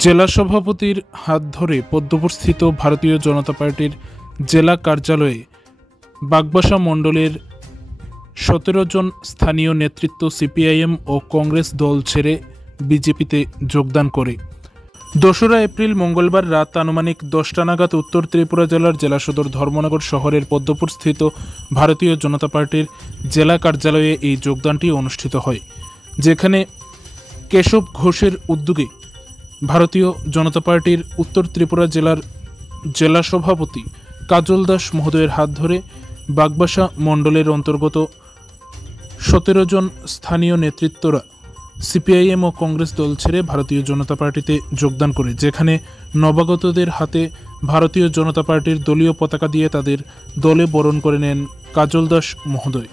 জেলা সভাপতির হাত ধরে পদ্মপুরস্থিত ভারতীয় জনতা পার্টির জেলা কার্যালয়ে বাগবাসা মণ্ডলের ১৭ জন স্থানীয় নেতৃত্ব সিপিআইএম ও কংগ্রেস দল ছেড়ে বিজেপিতে যোগদান করে। ২রা এপ্রিল মঙ্গলবার রাত আনুমানিক ১০টা নাগাদ উত্তর ত্রিপুরা জেলার জেলা সদর ধর্মনগর শহরের পদ্মপুরস্থিত ভারতীয় জনতা পার্টির জেলা কার্যালয়ে এই যোগদানটি অনুষ্ঠিত হয়, যেখানে কেশব ঘোষের উদ্যোগে ভারতীয় জনতা পার্টির উত্তর ত্রিপুরা জেলার জেলা সভাপতি কাজল দাস মহোদয়ের হাত ধরে বাগবাসা মণ্ডলের অন্তর্গত ১৭ জন স্থানীয় নেতৃত্বরা সিপিআইএম ও কংগ্রেস দল ছেড়ে ভারতীয় জনতা পার্টিতে যোগদান করে, যেখানে নবাগতদের হাতে ভারতীয় জনতা পার্টির দলীয় পতাকা দিয়ে তাদের দলে বরণ করে নেন কাজল দাস মহোদয়।